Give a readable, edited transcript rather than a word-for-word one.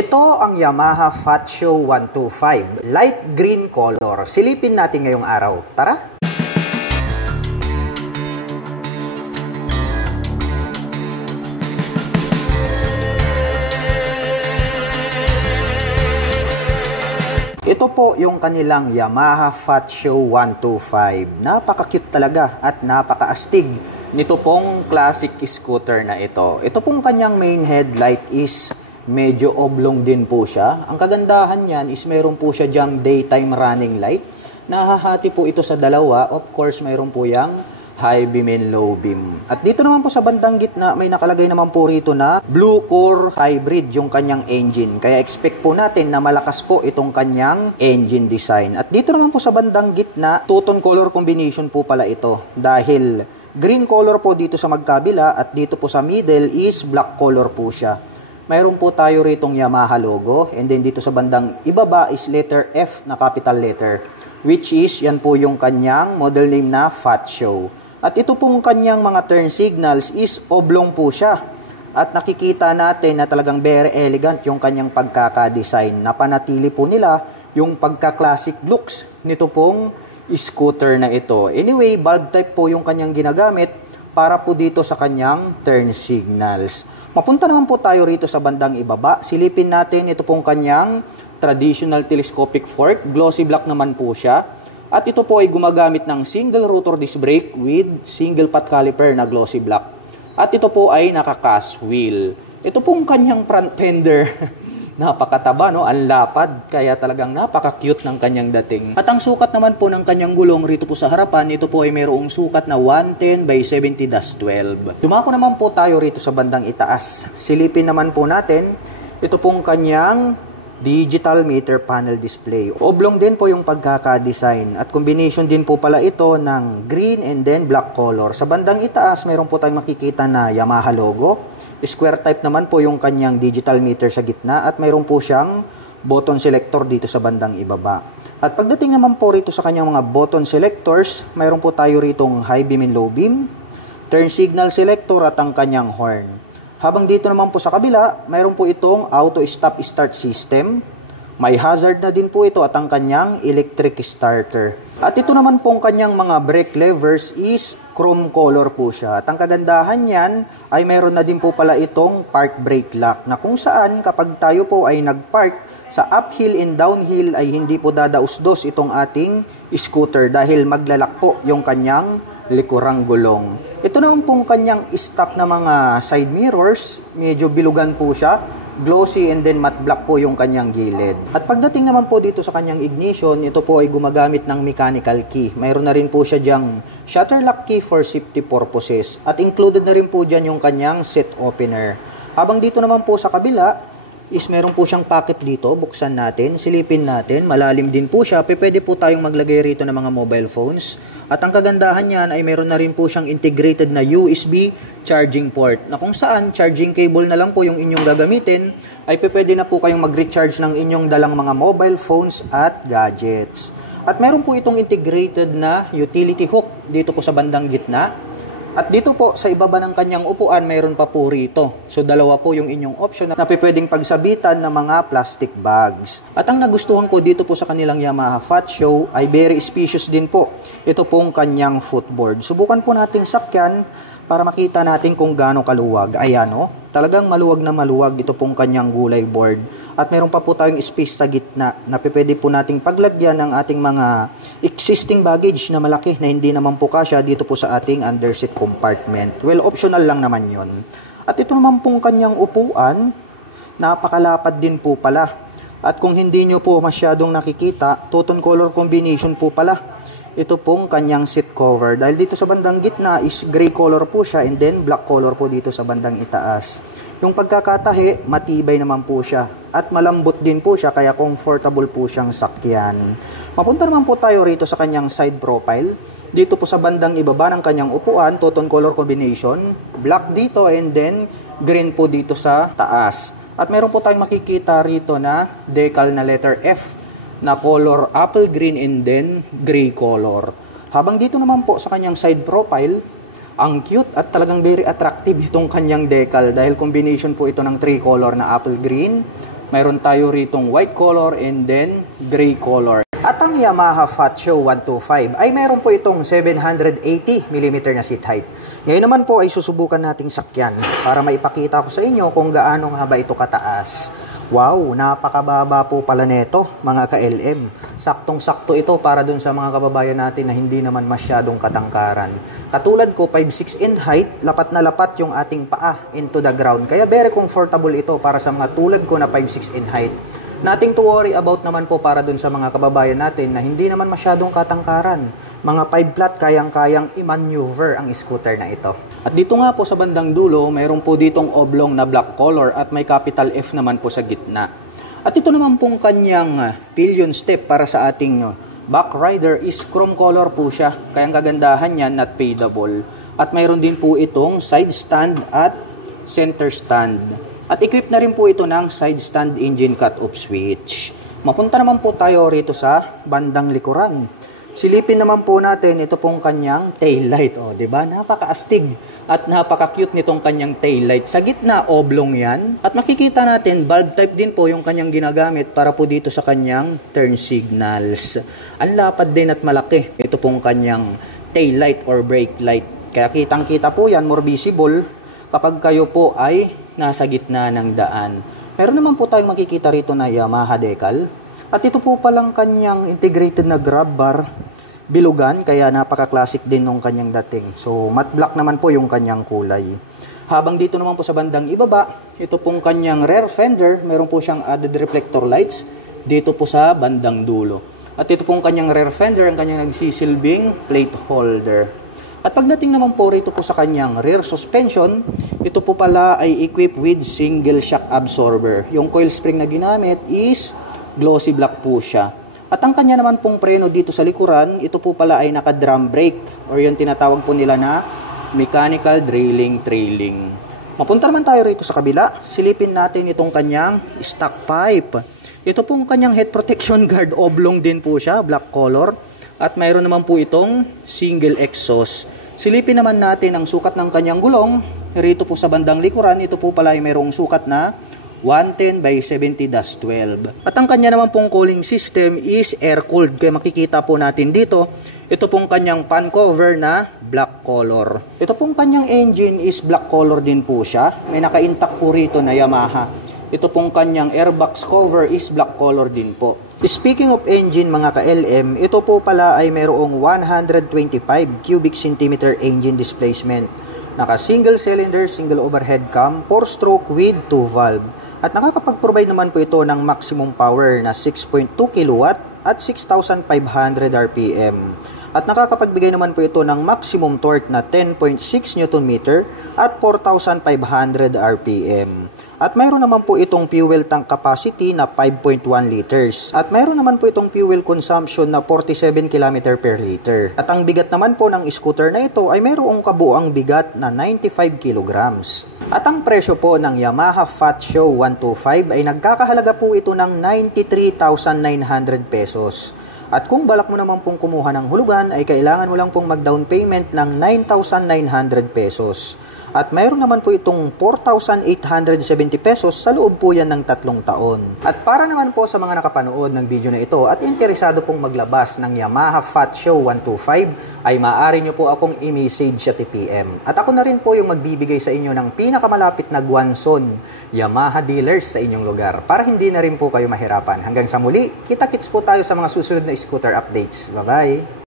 Ito ang Yamaha Fat Show 125, light green color. Silipin natin ngayong araw. Tara! Ito po yung kanilang Yamaha Fat Show 125. Napaka-cute talaga at napaka-astig nito pong classic scooter na ito. Ito pong kanyang main headlight is medyo oblong din po siya. Ang kagandahan niyan is meron po siya diyang daytime running light. Nahahati po ito sa dalawa. Of course, meron po yang high beam and low beam. At dito naman po sa bandang gitna, may nakalagay naman po rito na Blue Core Hybrid yung kanyang engine. Kaya expect po natin na malakas po itong kanyang engine design. At dito naman po sa bandang gitna, two-tone color combination po pala ito. Dahil green color po dito sa magkabila at dito po sa middle is black color po siya. Mayroon po tayo ritong Yamaha logo, and then dito sa bandang ibaba is letter F na capital letter, which is yan po yung kanyang model name na Fat Show. At ito pong kanyang mga turn signals is oblong po siya. At nakikita natin na talagang very elegant yung kanyang pagkaka-design. Napanatili po nila yung pagka-classic looks nito pong scooter na ito. Anyway, bulb type po yung kanyang ginagamit para po dito sa kanyang turn signals. Mapunta naman po tayo rito sa bandang ibaba. Silipin natin ito pong kanyang traditional telescopic fork. Glossy black naman po siya. At ito po ay gumagamit ng single rotor disc brake with single pot caliper na glossy black. At ito po ay naka-cast wheel. Ito pong kanyang front fender. Napakataba, no? Ang lapad, kaya talagang napaka-cute ng kanyang dating. At ang sukat naman po ng kanyang gulong rito po sa harapan, ito po ay mayroong sukat na 110 by 70-12. Dumako naman po tayo rito sa bandang itaas. Silipin naman po natin, ito pong kanyang digital meter panel display. Oblong din po yung pagkaka-design at combination din po pala ito ng green and then black color. Sa bandang itaas, mayroon po tayong makikita na Yamaha logo. Square type naman po yung kanyang digital meter sa gitna at mayroon po siyang button selector dito sa bandang ibaba. At pagdating naman po rito sa kanyang mga button selectors, mayroon po tayo ritong high beam and low beam, turn signal selector at ang kanyang horn. Habang dito naman po sa kabila, mayroon po itong auto stop start system. May hazard na din po ito at ang kanyang electric starter. At ito naman pong kanyang mga brake levers is chrome color po siya. At ang kagandahan niyan ay mayroon na din po pala itong park brake lock na kung saan kapag tayo po ay nagpark sa uphill and downhill ay hindi po dadaus-dos itong ating scooter dahil maglalak po yung kanyang likurang gulong. Ito naman pong kanyang stock na mga side mirrors, medyo bilugan po siya. Glossy and then matte black po yung kanyang gilid. At pagdating naman po dito sa kanyang ignition, ito po ay gumagamit ng mechanical key. Mayroon na rin po siya diyang shutter lock key for safety purposes. At included na rin po dyan yung kanyang seat opener. Habang dito naman po sa kabila, is meron po siyang pocket dito. Buksan natin, silipin natin. Malalim din po siya. Pwede po tayong maglagay rito ng mga mobile phones. At ang kagandahan niyan ay meron na rin po siyang integrated na USB charging port. Na kung saan charging cable na lang po yung inyong gagamitin, ay pwede na po kayong mag-recharge ng inyong dalang mga mobile phones at gadgets. At meron po itong integrated na utility hook dito po sa bandang gitna. At dito po sa ibaba ng kanyang upuan, mayroon pa po rito. So dalawa po yung inyong option na pwedeng pagsabitan ng mga plastic bags. At ang nagustuhan ko dito po sa kanilang Yamaha Fat Show ay very spacious din po. Ito pong kanyang footboard. Subukan po nating sakyan para makita natin kung gaano kaluwag. Ayan o, talagang maluwag na maluwag ito pong kanyang gulay board. At meron pa po tayong space sa gitna na pwede po nating paglagyan ng ating mga existing baggage na malaki na hindi naman po kasya dito po sa ating underseat compartment. Well, optional lang naman yon. At ito naman pong kanyang upuan, napakalapad din po pala. At kung hindi nyo po masyadong nakikita, two-tone color combination po pala ito pong kanyang seat cover. Dahil dito sa bandang gitna is gray color po siya and then black color po dito sa bandang itaas. Yung pagkakatahi, matibay naman po siya. At malambot din po siya kaya comfortable po siyang sakyan. Mapunta naman po tayo rito sa kanyang side profile. Dito po sa bandang ibaba ng kanyang upuan, two-tone color combination. Black dito and then green po dito sa taas. At meron po tayong makikita rito na decal na letter F na color apple green and then gray color. Habang dito naman po sa kanyang side profile, ang cute at talagang very attractive itong kanyang decal dahil combination po ito ng tricolor na apple green, Mayroon tayo ritong white color and then gray color. At ang Yamaha Fat Show 125 ay meron po itong 780mm na seat height. Ngayon naman po ay susubukan nating sakyan para maipakita ko sa inyo kung gaano nga ba ito kataas. Wow, napakababa po pala nito mga ka-LM. Saktong-sakto ito para dun sa mga kababayan natin na hindi naman masyadong katangkaran. Katulad ko, 5'6" in height, lapat na lapat yung ating paa into the ground. Kaya very comfortable ito para sa mga tulad ko na 5'6" in height. Nothing to worry about naman po para dun sa mga kababayan natin na hindi naman masyadong katangkaran. Mga 5 flat kayang-kayang i-maneuver ang scooter na ito. At dito nga po sa bandang dulo, mayroon po ditong oblong na black color at may capital F naman po sa gitna. At ito naman pong kanyang pillion step para sa ating back rider is chrome color po siya. Kaya ang kagandahan niyan, not fadable. At mayroon din po itong side stand at center stand. At equip na rin po ito ng side stand engine cut-off switch. Mapunta naman po tayo rito sa bandang likuran. Silipin naman po natin ito pong kanyang tail light. O, diba? Napaka-astig at napaka-cute nitong kanyang tail light. Sa gitna, oblong yan. At makikita natin, bulb type din po yung kanyang ginagamit para po dito sa kanyang turn signals. Ang lapad din at malaki. Ito pong kanyang tail light or brake light. Kaya kitang-kita po yan, more visible kapag kayo po ay nasa gitna ng daan. Meron naman po tayong makikita rito na Yamaha decal. At ito po palang kanyang integrated na grab bar, bilugan, kaya napaka-classic din nung kanyang dating. So, matte black naman po yung kanyang kulay. Habang dito naman po sa bandang ibaba, ito pong kanyang rear fender, meron po siyang added reflector lights dito po sa bandang dulo. At ito pong kanyang rear fender, ang kanyang nagsisilbing plate holder. At pagdating naman po rito po sa kanyang rear suspension, ito po pala ay equipped with single shock absorber. Yung coil spring na ginamit is glossy black po siya. At ang kanya naman pong preno dito sa likuran, ito po pala ay naka-drum brake or yung tinatawag po nila na mechanical trailing. Mapunta naman tayo rito sa kabila. Silipin natin itong kanyang stock pipe. Ito pong kanyang head protection guard, oblong din po siya, black color. At mayroon naman po itong single exhaust. Silipin naman natin ang sukat ng kanyang gulong. Rito po sa bandang likuran, ito po pala ay mayroong sukat na 110 by 70-12. At ang kanya naman pong cooling system is air-cooled. Kaya makikita po natin dito, ito pong kanyang pan cover na black color. Ito pong kanyang engine is black color din po siya. May naka-intact po rito na Yamaha. Ito pong kanyang airbox cover is black color din po. Speaking of engine mga ka-LM, ito po pala ay mayroong 125 cubic centimeter engine displacement. Naka single cylinder, single overhead cam, 4-stroke with 2 valve. At nakakapag-provide naman po ito ng maximum power na 6.2 kW at 6,500 RPM. At nakakapagbigay naman po ito ng maximum torque na 10.6 Nm at 4,500 RPM. At mayroon naman po itong fuel tank capacity na 5.1 liters. At mayroon naman po itong fuel consumption na 47 km per liter. At ang bigat naman po ng scooter na ito ay mayroong kabuang bigat na 95 kilograms. At ang presyo po ng Yamaha Fat Show 125 ay nagkakahalaga po ito ng 93,900 pesos. At kung balak mo naman pong kumuha ng hulugan ay kailangan mo lang pong mag-down payment ng 9,900 pesos. At mayroon naman po itong 4,870 pesos sa loob po yan ng 3 taon. At para naman po sa mga nakapanood ng video na ito at interesado pong maglabas ng Yamaha Fat Show 125 ay maaari nyo po akong i-message sa TPM. At ako na rin po yung magbibigay sa inyo ng pinakamalapit na Guanzon Yamaha dealers sa inyong lugar para hindi na rin po kayo mahirapan. Hanggang sa muli, kita-kits po tayo sa mga susunod na scooter updates. Bye-bye!